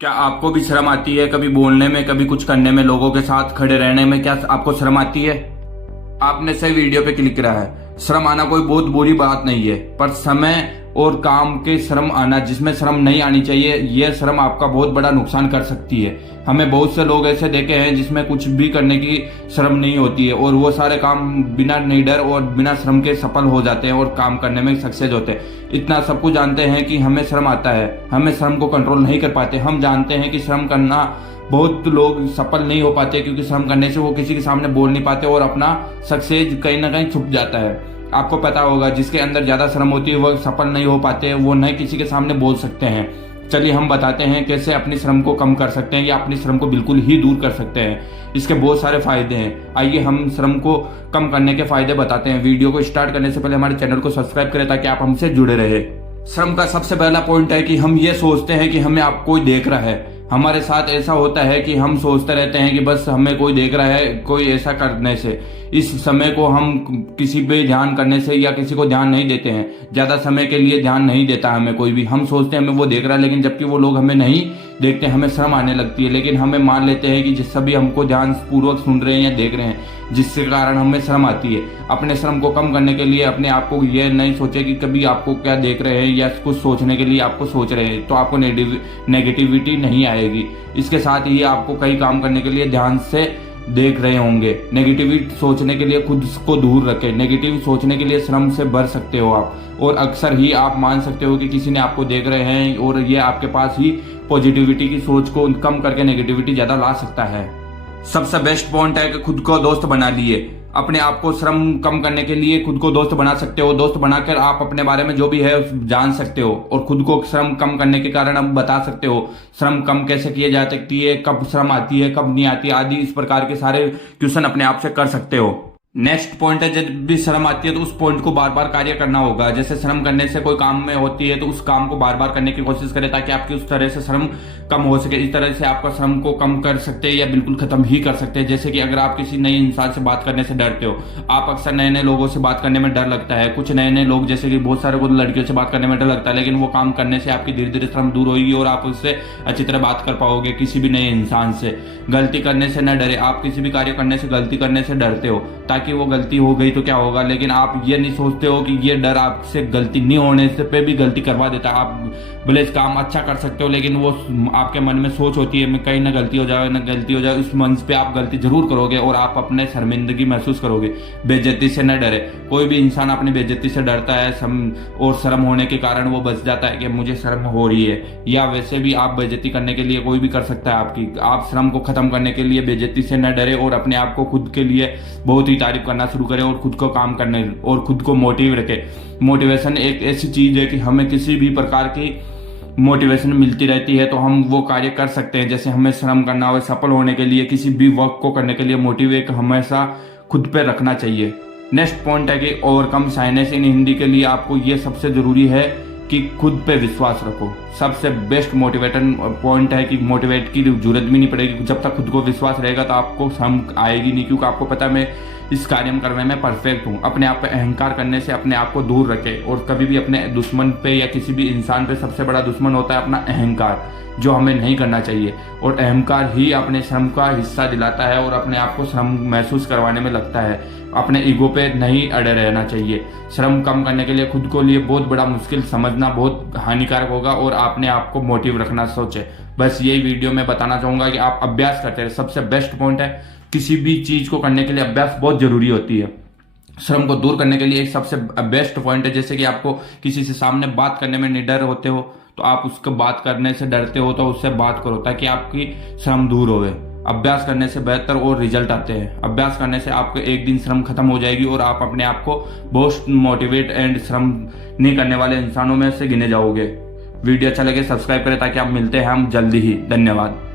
क्या आपको भी शर्म आती है कभी बोलने में, कभी कुछ करने में, लोगों के साथ खड़े रहने में? क्या आपको शर्म आती है? आपने सही वीडियो पे क्लिक करा है। शर्म आना कोई बहुत बुरी बात नहीं है, पर समय और काम के शर्म आना, जिसमें शर्म नहीं आनी चाहिए, यह शर्म आपका बहुत बड़ा नुकसान कर सकती है। हमें बहुत से लोग ऐसे देखे हैं जिसमें कुछ भी करने की शर्म नहीं होती है और वो सारे काम बिना निडर और बिना शर्म के सफल हो जाते हैं और काम करने में सक्सेस होते हैं। इतना सब कुछ जानते हैं कि हमें शर्म आता है, हमें शर्म को कंट्रोल नहीं कर पाते। हम जानते हैं कि शर्म करना, बहुत लोग सफल नहीं हो पाते क्योंकि शर्म करने से वो किसी के सामने बोल नहीं पाते और अपना सक्सेस कहीं ना कहीं छुप जाता है। आपको पता होगा, जिसके अंदर ज्यादा शर्म होती है वो सफल नहीं हो पाते, वो नहीं किसी के सामने बोल सकते हैं। चलिए हम बताते हैं कैसे अपनी शर्म को कम कर सकते हैं या अपनी शर्म को बिल्कुल ही दूर कर सकते हैं। इसके बहुत सारे फायदे हैं। आइए हम शर्म को कम करने के फायदे बताते हैं। वीडियो को स्टार्ट करने से पहले हमारे चैनल को सब्सक्राइब करें ताकि आप हमसे जुड़े रहे। शर्म का सबसे पहला पॉइंट है कि हम ये सोचते हैं कि हमें आप कोई देख रहा है। हमारे साथ ऐसा होता है कि हम सोचते रहते हैं कि बस हमें कोई देख रहा है। कोई ऐसा करने से इस समय को हम किसी पे ध्यान करने से या किसी को ध्यान नहीं देते हैं, ज्यादा समय के लिए ध्यान नहीं देता हमें कोई भी। हम सोचते हैं हमें वो देख रहा है, लेकिन जबकि वो लोग हमें नहीं देखते, हमें शर्म आने लगती है। लेकिन हमें मान लेते हैं कि जिस सभी हमको ध्यान पूर्वक सुन रहे हैं या देख रहे हैं, जिसके कारण हमें शर्म आती है। अपने शर्म को कम करने के लिए अपने आप को ये नहीं सोचे कि कभी आपको क्या देख रहे हैं या कुछ सोचने के लिए आपको सोच रहे हैं, तो आपको नेगेटिविटी नहीं आएगी। इसके साथ ही आपको कई काम करने के लिए ध्यान से देख रहे होंगे। नेगेटिव सोचने के लिए खुद को दूर रखें। नेगेटिव सोचने के लिए शर्म से भर सकते हो आप, और अक्सर ही आप मान सकते हो कि किसी ने आपको देख रहे हैं, और ये आपके पास ही पॉजिटिविटी की सोच को कम करके नेगेटिविटी ज्यादा ला सकता है। सबसे बेस्ट पॉइंट है कि खुद को दोस्त बना लिए। अपने आप को शर्म कम करने के लिए खुद को दोस्त बना सकते हो। दोस्त बनाकर आप अपने बारे में जो भी है जान सकते हो, और खुद को शर्म कम करने के कारण आप बता सकते हो शर्म कम कैसे किए जा सकती है, कब शर्म आती है, कब नहीं आती, आदि इस प्रकार के सारे क्वेश्चन अपने आप से कर सकते हो। नेक्स्ट पॉइंट है, जब भी शर्म आती है तो उस पॉइंट को बार बार कार्य करना होगा। जैसे शर्म करने से कोई काम में होती है तो उस काम को बार बार करने की कोशिश करें ताकि आपकी उस तरह से शर्म कम हो सके। इस तरह से आपका शर्म को कम कर सकते हैं या बिल्कुल खत्म ही कर सकते हैं। जैसे कि अगर आप किसी नए इंसान से बात करने से डरते हो, आप अक्सर नए नए लोगों से बात करने में डर लगता है। कुछ नए नए लोग, जैसे कि बहुत सारे को लड़कियों से बात करने में डर लगता है, लेकिन वो काम करने से आपकी धीरे धीरे शर्म दूर होगी और आप उससे अच्छी तरह बात कर पाओगे किसी भी नए इंसान से। गलती करने से न डरे। आप किसी भी कार्य करने से, गलती करने से डरते हो ताकि वो गलती हो गई तो क्या होगा, लेकिन आप ये नहीं सोचते हो कि ये डर आपसे गलती नहीं होने से पे भी गलती करवा देता है। आप भले इस काम अच्छा कर सकते हो, लेकिन वो आपके मन में सोच होती है कहीं ना गलती हो जाए, ना गलती हो जाए। उस मंच पे आप गलती जरूर करोगे और आप अपने शर्मिंदगी महसूस करोगे। बेइज्जती से न डरे। कोई भी इंसान अपनी बेइज्जती से डरता है और शर्म होने के कारण वो बच जाता है कि मुझे शर्म हो रही है। या वैसे भी आप बेइज्जती करने के लिए कोई भी कर सकता है आपकी। आप शर्म को खत्म करने के लिए बेइज्जती से न डरे और अपने आप को खुद के लिए बहुत ही तारीफ करना शुरू करें और खुद को काम करने और खुद को मोटिव रखे। मोटिवेशन एक ऐसी चीज है कि हमें किसी भी प्रकार की मोटिवेशन मिलती रहती है तो हम वो कार्य कर सकते हैं। जैसे हमें श्रम करना हो, सफल होने के लिए, किसी भी वर्क को करने के लिए मोटिवेट हमेशा खुद पे रखना चाहिए। नेक्स्ट पॉइंट है कि ओवरकम शाइनेस। इन हिंदी के लिए आपको ये सबसे जरूरी है कि खुद पे विश्वास रखो। सबसे बेस्ट मोटिवेटर पॉइंट है कि मोटिवेट की जरूरत भी नहीं पड़ेगी। जब तक खुद को विश्वास रहेगा तो आपको शर्म आएगी नहीं, क्योंकि आपको पता मैं इस कार्य में करने में परफेक्ट हूँ। अपने आप पे अहंकार करने से अपने आप को दूर रखें, और कभी भी अपने दुश्मन पे या किसी भी इंसान पे सबसे बड़ा दुश्मन होता है अपना अहंकार, जो हमें नहीं करना चाहिए। और अहंकार ही अपने श्रम का हिस्सा दिलाता है और अपने आप को श्रम महसूस करवाने में लगता है। अपने ईगो पे नहीं अड़े रहना चाहिए। श्रम कम करने के लिए खुद को लिए बहुत बड़ा मुश्किल समझना बहुत हानिकारक होगा, और अपने आप को मोटिव रखना सोचे। बस यही वीडियो में बताना चाहूंगा कि आप अभ्यास करते रहे। सबसे बेस्ट पॉइंट है, किसी भी चीज को करने के लिए अभ्यास बहुत जरूरी होती है। श्रम को दूर करने के लिए एक सबसे बेस्ट पॉइंट है, जैसे कि आपको किसी से सामने बात करने में निडर होते हो तो आप उसको बात करने से डरते हो तो उससे बात करो ताकि आपकी श्रम दूर होवे। अभ्यास करने से बेहतर और रिजल्ट आते हैं। अभ्यास करने से आपको एक दिन श्रम खत्म हो जाएगी और आप अपने आप को बहुत मोटिवेट एंड श्रम नहीं करने वाले इंसानों में से गिने जाओगे। वीडियो अच्छा लगे सब्सक्राइब करें ताकि आप मिलते हैं हम जल्दी ही। धन्यवाद।